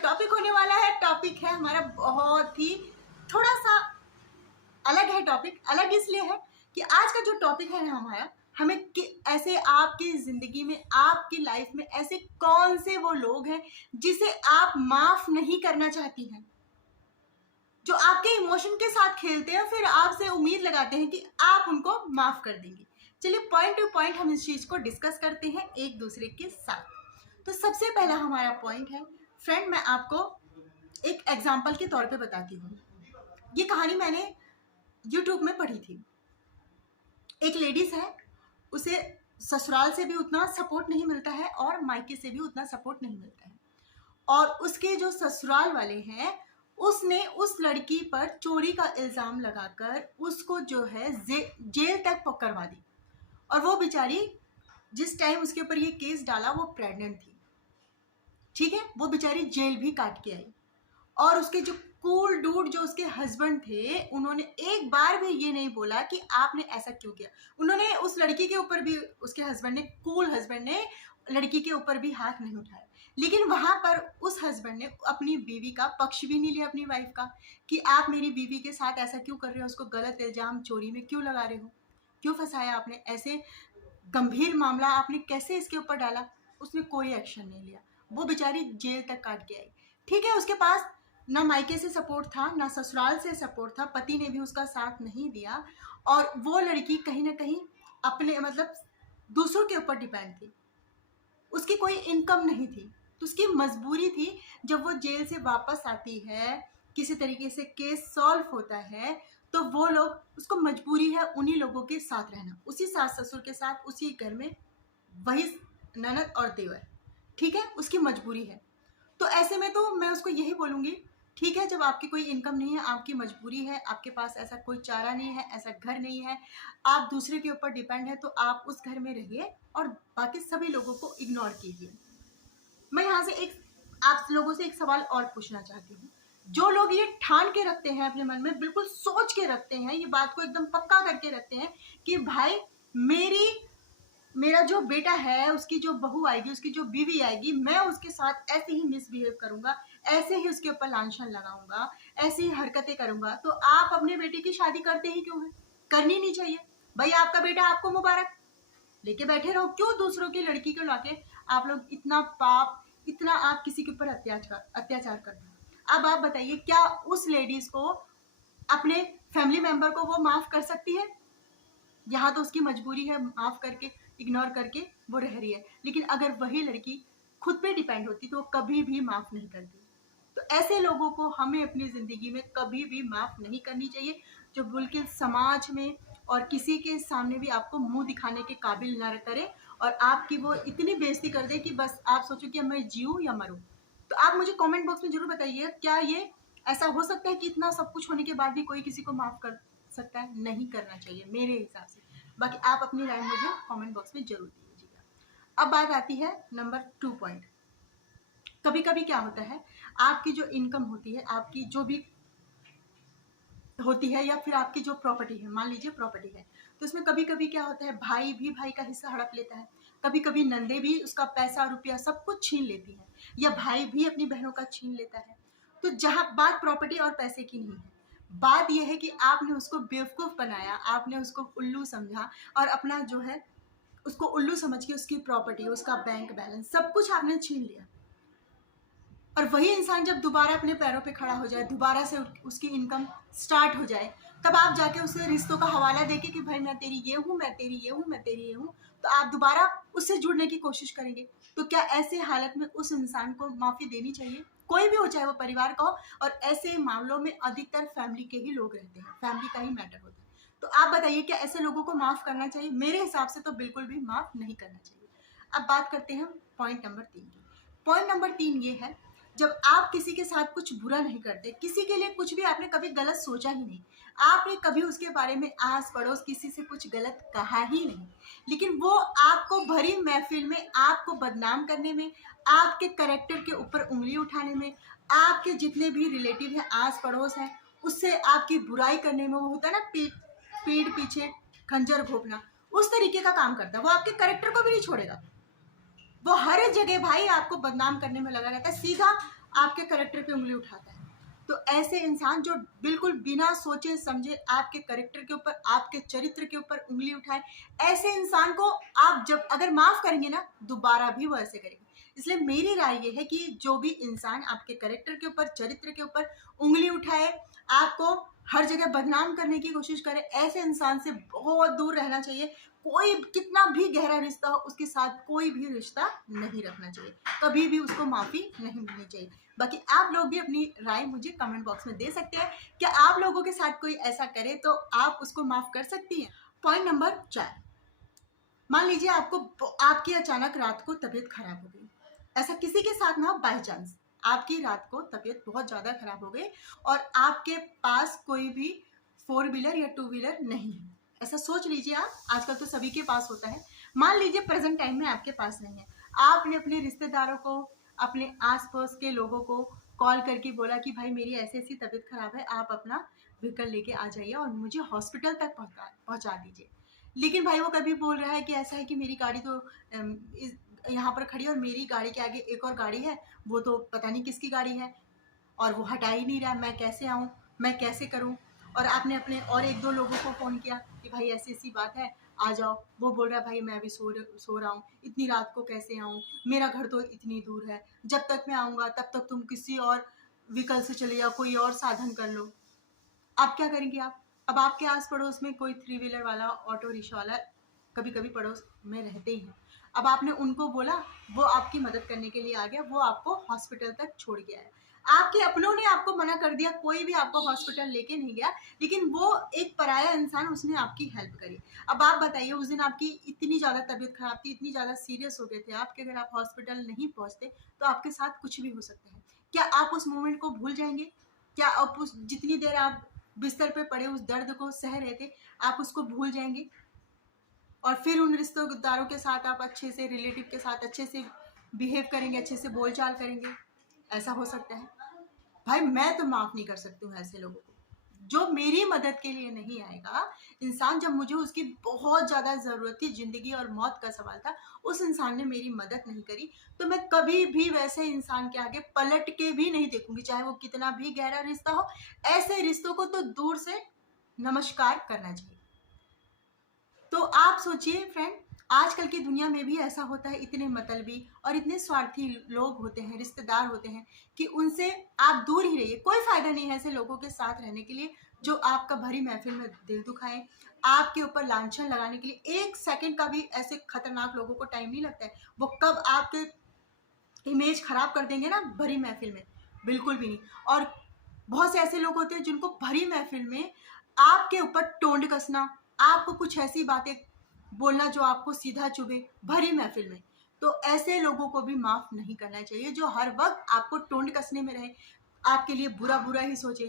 Topic होने वाला है। टॉपिक है हमारा बहुत ही थोड़ा सा अलग है। टॉपिक अलग इसलिए है कि आज का जो टॉपिक है ना हमारा, हमें ऐसे आपकी ज़िंदगी में, आपकी लाइफ में ऐसे कौन से वो लोग हैं जिसे आप माफ़ नहीं करना चाहती हैं, जो आपके इमोशन के साथ खेलते हैं, फिर आपसे उम्मीद लगाते हैं कि आप उनको माफ़ कर देंगे। चलिए पॉइंट टू पॉइंट हम इस चीज़ को डिस्कस करते हैं एक दूसरे के साथ। तो सबसे पहला हमारा पॉइंट है, फ्रेंड मैं आपको एक एग्जाम्पल के तौर पे बताती हूँ। ये कहानी मैंने यूट्यूब में पढ़ी थी। एक लेडीज़ है, उसे ससुराल से भी उतना सपोर्ट नहीं मिलता है और मायके से भी उतना सपोर्ट नहीं मिलता है, और उसके जो ससुराल वाले हैं उसने उस लड़की पर चोरी का इल्ज़ाम लगाकर उसको जो है जेल तक पकड़वा दी। और वो बेचारी जिस टाइम उसके ऊपर ये केस डाला वो प्रेग्नेंट थी, ठीक है। वो बेचारी जेल भी काट के आई, और उसके जो कूल डूड जो उसके हस्बैंड थे, उन्होंने एक बार भी ये नहीं बोला कि आपने ऐसा क्यों किया। उन्होंने उस लड़की के ऊपर भी, उसके हस्बैंड ने, कूल हस्बैंड ने लड़की के ऊपर भी हाथ नहीं उठाया। लेकिन वहाँ पर उस हस्बैंड ने अपनी बीवी का पक्ष भी नहीं लिया, अपनी वाइफ का, कि आप मेरी बीवी के साथ ऐसा क्यों कर रहे हो, उसको गलत इल्ज़ाम चोरी में क्यों लगा रहे हो, क्यों फंसाया आपने, ऐसे गंभीर मामला आपने कैसे इसके ऊपर डाला। उसने कोई एक्शन नहीं लिया, वो बेचारी जेल तक काट के आई, ठीक है। उसके पास ना मायके से सपोर्ट था, ना ससुराल से सपोर्ट था, पति ने भी उसका साथ नहीं दिया, और वो लड़की कहीं ना कहीं अपने मतलब दूसरों के ऊपर डिपेंड थी। उसकी कोई इनकम नहीं थी, तो उसकी मजबूरी थी, जब वो जेल से वापस आती है, किसी तरीके से केस सॉल्व होता है, तो वो लोग, उसको मजबूरी है उन्हीं लोगों के साथ रहना, उसी सास ससुर के साथ, उसी घर में, वही ननद और देवर, ठीक है, उसकी मजबूरी है। तो ऐसे में तो मैं उसको यही बोलूँगी, ठीक है, जब आपकी कोई इनकम नहीं है, आपकी मजबूरी है, आपके पास ऐसा कोई चारा नहीं है, ऐसा घर नहीं है, आप दूसरे के ऊपर डिपेंड है, तो आप उस घर में रहिए और बाकी सभी लोगों को इग्नोर कीजिए। मैं यहाँ से आप लोगों से एक सवाल और पूछना चाहती हूँ। जो लोग ये ठान के रखते हैं अपने मन में, बिल्कुल सोच के रखते हैं, ये बात को एकदम पक्का करके रखते हैं कि भाई मेरा जो बेटा है, उसकी जो बहू आएगी, उसकी जो बीवी आएगी, मैं उसके साथ ऐसे ही मिसबिहेव करूंगा, ऐसे ही उसके ऊपर लांछन लगाऊंगा, ऐसी ही हरकतें करूंगा, तो आप अपने बेटे की शादी करते ही क्यों है? करनी नहीं चाहिए भाई, आपका बेटा आपको मुबारक, लेके बैठे रहो। क्यों दूसरों की लड़की को लाके आप लोग इतना पाप, इतना आप किसी के ऊपर अत्याचार करते हैं? अब आप बताइए, क्या उस लेडीज को, अपने फैमिली मेंबर को वो माफ कर सकती है? यहाँ तो उसकी मजबूरी है, माफ करके, इग्नोर करके वो रह रही है, लेकिन अगर वही लड़की खुद पे डिपेंड होती तो वो कभी भी माफ नहीं करती। तो ऐसे लोगों को हमें अपनी ज़िंदगी में कभी भी माफ़ नहीं करनी चाहिए, जो बिल्कुल समाज में और किसी के सामने भी आपको मुंह दिखाने के काबिल ना करे, और आपकी वो इतनी बेइज्जती कर दे कि बस आप सोचो कि मैं जीऊँ या मरूँ। तो आप मुझे कमेंट बॉक्स में ज़रूर बताइए, क्या ये ऐसा हो सकता है कि इतना सब कुछ होने के बाद भी कोई किसी को माफ़ कर सकता है? नहीं करना चाहिए मेरे हिसाब से। बाकी आप अपनी राय मुझे कमेंट बॉक्स में ज़रूर दीजिएगा। अब बात आती है नंबर 2 पॉइंट। कभी कभी क्या होता है, आपकी जो इनकम होती है, आपकी जो भी होती है, या फिर आपकी जो प्रॉपर्टी है, मान लीजिए प्रॉपर्टी है, तो इसमें कभी कभी क्या होता है, भाई भी भाई का हिस्सा हड़प लेता है, कभी कभी नंदे भी उसका पैसा रुपया सब कुछ छीन लेती है, या भाई भी अपनी बहनों का छीन लेता है। तो जहाँ बात प्रॉपर्टी और पैसे की नहीं है, बात यह है कि आपने उसको बेवकूफ़ बनाया, आपने उसको उल्लू समझा, और अपना जो है उसको उल्लू समझ के उसकी प्रॉपर्टी, उसका बैंक बैलेंस सब कुछ आपने छीन लिया। और वही इंसान जब दोबारा अपने पैरों पे खड़ा हो जाए, दोबारा से उसकी इनकम स्टार्ट हो जाए, तब आप जाके उसे रिश्तों का हवाला देके कि भाई मैं तेरी ये हूँ, मैं तेरी ये हूँ, मैं तेरी ये हूँ, तो आप दोबारा उससे जुड़ने की कोशिश करेंगे। तो क्या ऐसे हालत में उस इंसान को माफ़ी देनी चाहिए? कोई भी हो, चाहे वो परिवार का हो, और ऐसे मामलों में अधिकतर फैमिली के ही लोग रहते हैं, फैमिली का ही मैटर होता है। तो आप बताइए, क्या ऐसे लोगों को माफ़ करना चाहिए? मेरे हिसाब से तो बिल्कुल भी माफ़ नहीं करना चाहिए। अब बात करते हैं पॉइंट नंबर 3 की। पॉइंट नंबर 3 ये है, जब आप किसी के साथ कुछ बुरा नहीं करते, किसी के लिए कुछ भी आपने कभी गलत सोचा ही नहीं, आपने कभी उसके बारे में आस पड़ोस किसी से कुछ गलत कहा ही नहीं, लेकिन वो आपको भरी महफिल में आपको बदनाम करने में, आपके कैरेक्टर के ऊपर उंगली उठाने में, आपके जितने भी रिलेटिव हैं, आस पड़ोस हैं, उससे आपकी बुराई करने में, वो होता है ना पीठ पीछे खंजर घोंपना, उस तरीके का काम करता है। वो आपके कैरेक्टर को भी नहीं छोड़ेगा, वो हर जगह भाई आपको बदनाम करने में लगा रहता है। सीधा आपके कैरेक्टर पे उंगली उठाता है। तो ऐसे इंसान जो बिल्कुल बिना सोचे समझे आपके कैरेक्टर के ऊपर, आपके चरित्र के ऊपर उंगली उठाए, ऐसे इंसान को आप जब अगर माफ करेंगे ना, दोबारा भी वो ऐसे करेंगे। इसलिए मेरी राय ये है कि जो भी इंसान आपके कैरेक्टर के ऊपर, चरित्र के ऊपर उंगली उठाए, आपको हर जगह बदनाम करने की कोशिश करे, ऐसे इंसान से बहुत दूर रहना चाहिए। कोई कितना भी गहरा रिश्ता हो, उसके साथ कोई भी रिश्ता नहीं रखना चाहिए, कभी भी उसको माफ़ी नहीं मिलनी चाहिए। बाकी आप लोग भी अपनी राय मुझे कमेंट बॉक्स में दे सकते हैं। क्या आप लोगों के साथ कोई ऐसा करे तो आप उसको माफ़ कर सकती हैं? पॉइंट नंबर 4, मान लीजिए आपकी अचानक रात को तबीयत खराब हो गई। ऐसा किसी के साथ ना हो, बाय चांस आपकी रात को तबीयत बहुत ज़्यादा खराब हो गई और आपके पास कोई भी 4 व्हीलर या 2 व्हीलर नहीं है। ऐसा सोच लीजिए आप, आजकल तो सभी के पास होता है। मान लीजिए प्रेजेंट टाइम में आपके पास नहीं है। आपने अपने रिश्तेदारों को, अपने आसपास के लोगों को कॉल करके बोला कि भाई मेरी ऐसी ऐसी तबीयत खराब है, आप अपना व्हीकल लेके आ जाइए और मुझे हॉस्पिटल तक पहुंचा दीजिए। लेकिन भाई वो कभी बोल रहा है कि ऐसा है कि मेरी गाड़ी तो यहाँ पर खड़ी है और मेरी गाड़ी के आगे एक और गाड़ी है, वो तो पता नहीं किसकी गाड़ी है और वो हटा ही नहीं रहा, मैं कैसे आऊँ, मैं कैसे करूँ। और आपने अपने और 1-2 लोगों को फ़ोन किया कि भाई ऐसी ऐसी बात है, आ जाओ। वो बोल रहा है भाई मैं अभी सो रहा हूँ, इतनी रात को कैसे आऊँ, मेरा घर तो इतनी दूर है, जब तक मैं आऊँगा तब तक तुम किसी और व्हीकल से चले जाओ, कोई और साधन कर लो। आप क्या करेंगे आप? अब आपके आस पड़ोस में कोई 3 व्हीलर वाला, ऑटो रिक्शा वाला कभी कभी पड़ोस में रहते ही हैं। अब आपने उनको बोला, वो आपकी मदद करने के लिए आ गया, वो आपको हॉस्पिटल तक छोड़ के आया। आपके अपनों ने आपको मना कर दिया, कोई भी आपको हॉस्पिटल लेके नहीं गया, लेकिन वो एक पराया इंसान, उसने आपकी हेल्प करी। अब आप बताइए, उस दिन आपकी इतनी ज़्यादा तबीयत खराब थी, इतनी ज़्यादा सीरियस हो गए थे आप कि अगर आप हॉस्पिटल नहीं पहुँचते तो आपके साथ कुछ भी हो सकता है। क्या आप उस मोमेंट को भूल जाएंगे? क्या आप उस जितनी देर आप बिस्तर पे पड़े उस दर्द को सह रहे थे, आप उसको भूल जाएंगे? और फिर उन रिश्तेदारों के साथ आप अच्छे से, रिलेटिव के साथ अच्छे से बिहेव करेंगे, अच्छे से बोलचाल करेंगे? ऐसा हो सकता है? भाई मैं तो माफ नहीं कर सकती हूँ ऐसे लोगों को, जो मेरी मदद के लिए नहीं आएगा। इंसान जब मुझे उसकी बहुत ज्यादा जरूरत थी, जिंदगी और मौत का सवाल था, उस इंसान ने मेरी मदद नहीं करी, तो मैं कभी भी वैसे इंसान के आगे पलट के भी नहीं देखूंगी, चाहे वो कितना भी गहरा रिश्ता हो। ऐसे रिश्तों को तो दूर से नमस्कार करना चाहिए। तो आप सोचिए फ्रेंड, आजकल की दुनिया में भी ऐसा होता है, इतने मतलबी और इतने स्वार्थी लोग होते हैं, रिश्तेदार होते हैं, कि उनसे आप दूर ही रहिए। कोई फायदा नहीं है ऐसे लोगों के साथ रहने के लिए, जो आपका भरी महफिल में दिल दुखाएं, आपके ऊपर लांछन लगाने के लिए। 1 सेकंड का भी ऐसे खतरनाक लोगों को टाइम नहीं लगता है, वो कब आपके इमेज खराब कर देंगे ना भरी महफिल में, बिल्कुल भी नहीं। और बहुत से ऐसे लोग होते हैं जिनको भरी महफिल में आपके ऊपर टोंड कसना, आपको कुछ ऐसी बातें बोलना जो आपको सीधा चुभे भरी महफिल में। तो ऐसे लोगों को भी माफ नहीं करना चाहिए, जो हर वक्त आपको टोंड कसने में रहे, आपके लिए बुरा बुरा ही सोचे।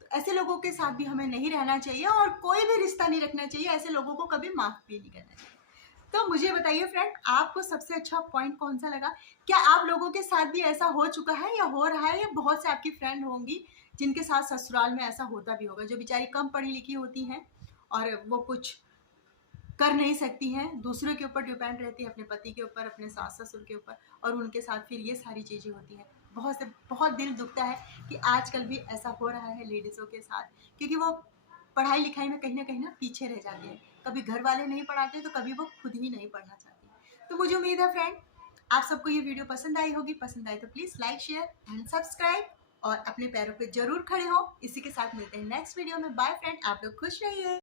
तो ऐसे लोगों के साथ भी हमें नहीं रहना चाहिए और कोई भी रिश्ता नहीं रखना चाहिए, ऐसे लोगों को कभी माफ भी नहीं करना चाहिए। तो मुझे बताइए फ्रेंड, आपको सबसे अच्छा पॉइंट कौन सा लगा? क्या आप लोगों के साथ भी ऐसा हो चुका है या हो रहा है, या बहुत से आपकी फ्रेंड होंगी जिनके साथ ससुराल में ऐसा होता भी होगा, जो बेचारी कम पढ़ी लिखी होती हैं और वो कुछ कर नहीं सकती हैं, दूसरों के ऊपर डिपेंड रहती है, अपने पति के ऊपर, अपने सास ससुर के ऊपर, और उनके साथ फिर ये सारी चीज़ें होती हैं। बहुत दिल दुखता है कि आजकल भी ऐसा हो रहा है लेडीज़ों के साथ, क्योंकि वो पढ़ाई लिखाई में कहीं ना पीछे रह जाती है। कभी घर वाले नहीं पढ़ाते तो कभी वो खुद ही नहीं पढ़ना चाहती। तो मुझे उम्मीद है फ्रेंड, आप सबको ये वीडियो पसंद आई होगी। पसंद आई तो please like, share and subscribe, और अपने पैरों पे जरूर खड़े हो। इसी के साथ मिलते हैं नेक्स्ट वीडियो में। बाय फ्रेंड, आप लोग खुश रहिए।